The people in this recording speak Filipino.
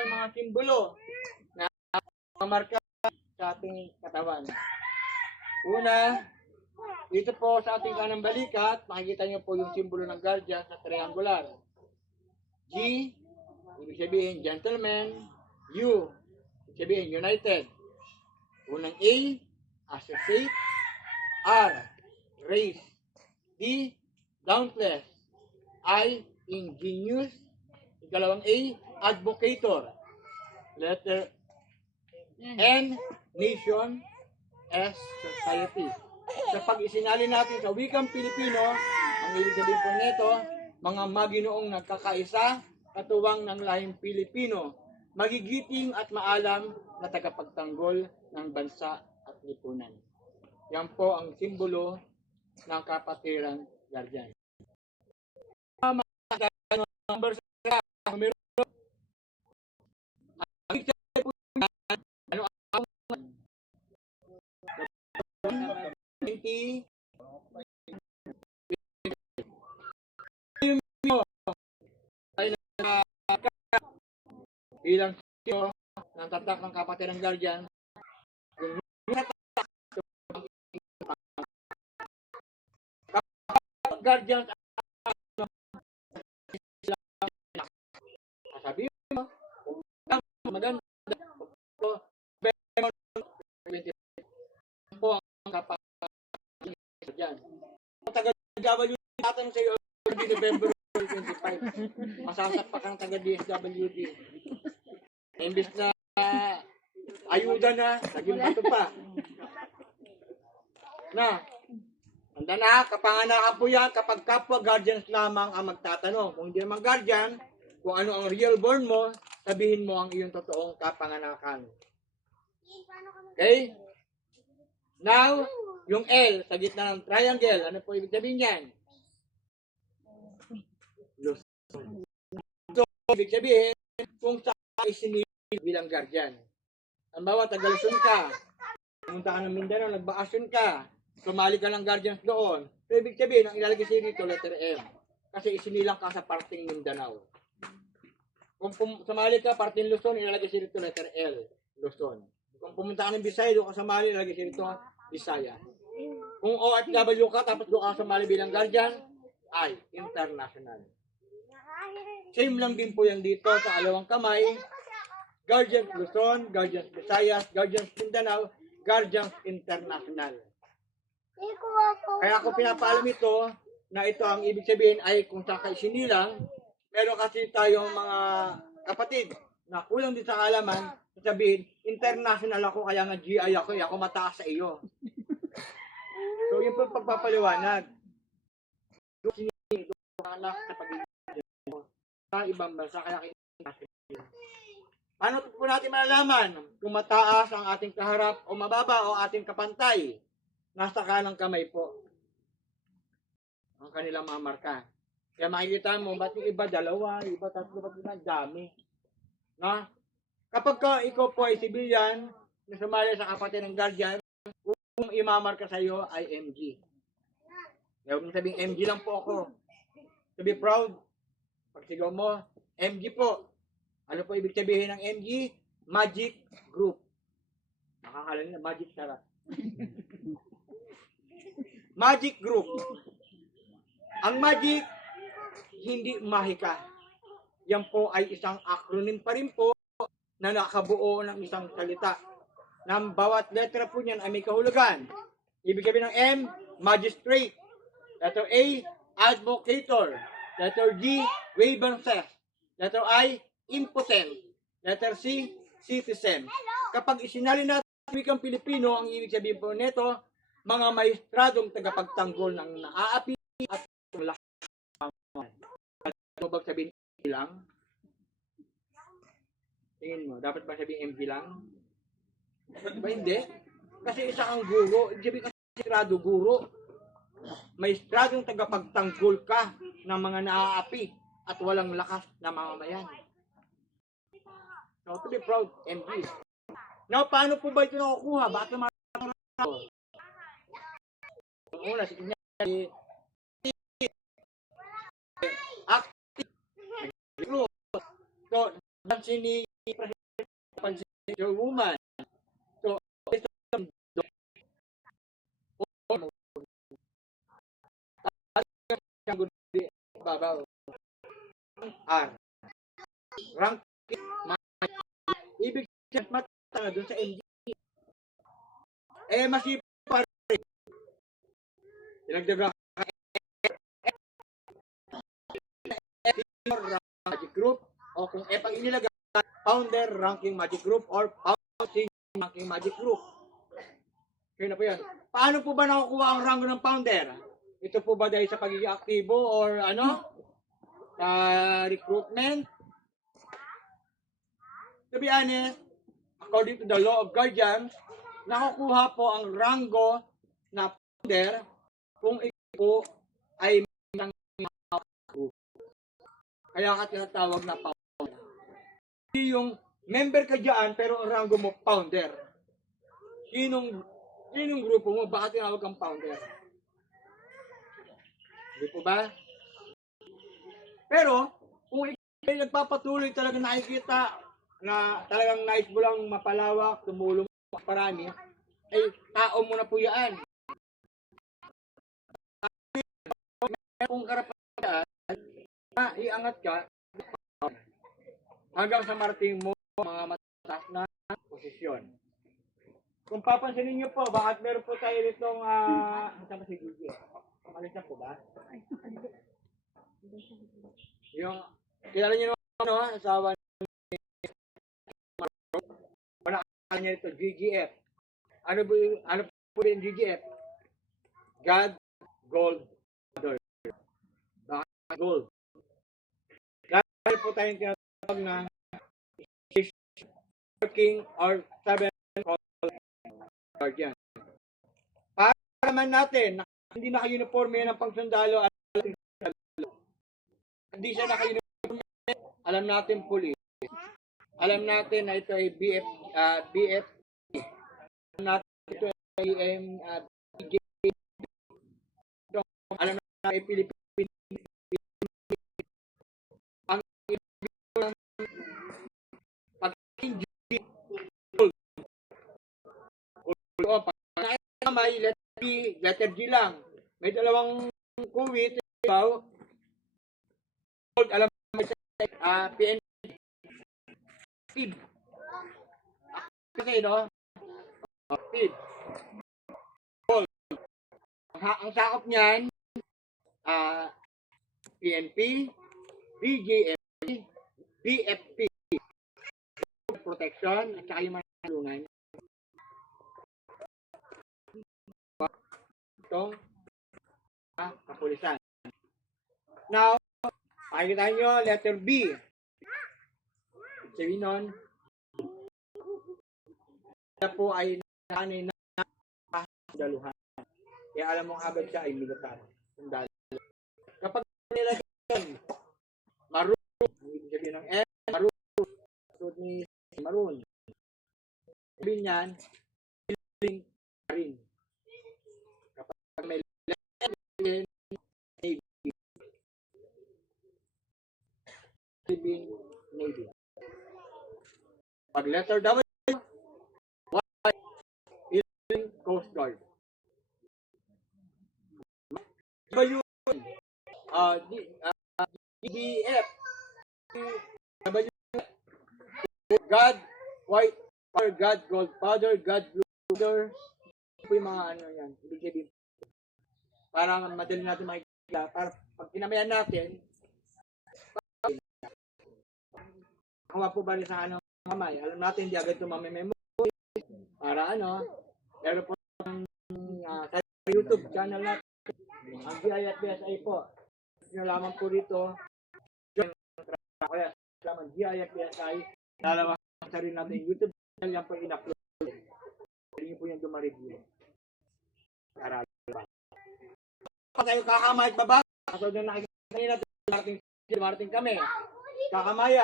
ng mga simbolo na mamarka sa ating katawan. Una, dito po sa ating kanang balikat, makikita niyo po yung simbolo ng guardian sa triangular. G, ibig sabihin gentleman. U, ibig sabihin united. Unang A, associate. R, race. D, dauntless. I, ingenious. Ikalawang A, advocator. Letter N, nation. S, society. Sa pag-isinali natin sa wikang Pilipino, ang ibig sabihin po nito, mga maginoong nagkakaisa, katuwang ng lahing Pilipino, magigiting at maalam na tagapagtanggol ng bansa at lipunan. Yan po ang simbolo ng kapatiran guardian. Number sa numero. Ang ibig sabihin po yan, ano ang 20 ay nagka- bilang sino ng tatak ng kapatid ng guardian yung tatak kapag guardian sabi mo kung maganda po po ang kapatid dyan. Ang taga W tatanong sa iyo early November 25. Masasak pa kang taga DSWD. Imbis na ayuda na, naging bato pa. Na, tanda na, kapanganakan po yan kapag kapwa guardians lamang ang magtatanong. Kung hindi naman guardian, kung ano ang real born mo, sabihin mo ang iyong totoong kapanganakan. Okay? Now, yung L sa gitna ng triangle, ano po ibig sabihin niyan? Luzon. Ibig sabihin, kung sa isinili bilang guardian. Ang bawa, taga Luzon ka, pumunta ka ng Mindanao, nagbakasyon ka, sumali ka ng guardians doon. So, ibig sabihin, ang ilalagay sa'yo dito, letter M. Kasi isinilang ka sa parting Mindanao. Kung pum- sumali ka, parting Luzon, ilalagay sa'yo dito, letter L. Luzon. Kung pumunta ka ng Bisaya, doon ka sumali, ilalagay sa'yo dito, Bisaya. Kung OFW ka, tapos doon ka sumali bilang guardian, ay, international. Same lang din po yan dito sa alawang kamay. Guardians Luzon, Guardians Visayas, Guardians Mindanao, Guardians International. Kaya ako pinapaalam ito na ito ang ibig sabihin ay kung sa kaisinilang, meron kasi tayong mga kapatid na kulang din sa kaalaman, sabihin, international ako kaya nga GI ako, eh, ako mataas sa iyo. So yun po pagpapaliwanag. Doon sinili, doon anak sa pag sa ibang bansa kaya international. Paano po natin malalaman kung mataas ang ating kaharap o mababa o ating kapantay? Nasa kanang kamay po. Ang kanilang mga marka. Kaya makikita mo, ba't yung iba dalawa, iba tatlo, ba't yung dami? Na? Kapag ka ikaw po ay civilian, na sumali sa kapatid ng guardian, kung imamarka sa iyo ay MG. Kaya huwag sabing MG lang po ako. To be proud, sigaw mo, MG po. Ano po ibig sabihin ng MG? Magic Group. Nakakala nila, Magic Sarap. Magic Group. Ang Magic, hindi mahika. Yan po ay isang acronym pa rin po na nakabuo ng isang salita. Na ang bawat letra po niyan ay may kahulugan. Ibig sabihin ng M, magistrate. Letter A, advocator. Letter D, waiver Letter I, impotent. Letter C, citizen. Kapag isinali natin ang wikang Pilipino, ang ibig sabihin po nito, mga maestradong tagapagtanggol ng naaapi at lakas. Ano ba sabihin lang? Tingin mo, dapat ba sabihin MV lang? Ba hindi? Kasi isa kang guro, ibig sabihin kasi maestrado guro. Maestradong tagapagtanggol ka ng mga naaapi at walang lakas na mamamayan. So, to be proud, MG. Now, paano po ba ito nakukuha? Bakit naman Ang una, si Kunyari, active. So, pansin ni President, pansin ni Sir Woman. So, ito ang do. Babaw. R. Rank Ibig sabihin, mata doon sa MG. Eh, masipag pa rin. Pinagdaga Magic Group o kung F ang inilagay, Founder Ranking Magic Group or Founding Ranking Magic Group. Kaya na po yan. Paano po ba nakukuha ang rango ng founder? Ito po ba dahil sa pagiging aktibo or ano? Sa recruitment? To be honest, according to the law of guardians, nakukuha po ang rango na founder kung po ay. Kaya ka tinatawag na founder. Hindi yung member ka dyan pero ang rango mo founder. Sinong, sinong grupo mo, bakit tinawag kang founder? Hindi po ba? Pero, kung ikaw ay nagpapatuloy talaga nakikita na talagang nais mo lang mapalawak, tumulong parami, ay tao mo na po yan. Kung karapatan, na iangat ka hanggang sa marating mo mga mataas na posisyon. Kung papansinin niyo po, bakit meron po tayo nitong, ah, uh, saan ba si Gigi? Alis na po ba? Yung, kilala niyo naman, ano, asawa ni Panakalan niya ito, GGF. Ano po, yung- ano po yung GGF? God, Gold, Mother. God, Gold. Dahil po tayong tinatawag na working or seven guardian. Para naman natin, na hindi naka-uniforme ng pangsundalo at hindi siya naka-uniforme, alam natin police. Alam natin na ito ay BF, ah, BF. Alam natin ito ay um, uh, BJ. Alam natin ay Philippine. Ang ibig ng pag-injury, o pag kamay, G, letter G lang. May dalawang kuwit, ikaw, alam mo ah, PN Speed. Kasi, no? Oh, Speed. Gold. Ang, sakop niyan, ah, PNP, BJMP, BFP. Protection, at saka yung mga tulungan. Itong ah, kapulisan. Now, makikita nyo, letter B. Sabihin nun, siya po ay nanay na daluhan. Kaya alam mong agad siya ay militar. Sundalo. Kapag nilagay yun, maroon, ibig sabihin ng F, maroon, suot ni maroon. Sabihin niyan, pa rin. Kapag may letter, Navy. Philippine Navy. Pag letter W, Y, Philippine Coast Guard. Iba yun. Ah, D, ah, DBF. God, White, Father, God, Gold Father, God, Blue Father. Po yung mga ano yan. Ibig sabihin, para madali natin makikita. Para pag kinamayan natin, Kuha po ba rin sa ano mamay? Alam natin, hindi agad ito. Para ano, meron po uh, sa YouTube channel natin. Ang GI at BSI po. Nyo lamang po dito. Kaya lamang GI at BSI. Dalawa sa rin natin YouTube channel yan po in-upload. Pwede nyo po yung dumareview. Para? Pa tayo kakamay baba. Kaso doon nakikita kanina, dumarating, dumarating kami. Kakamaya.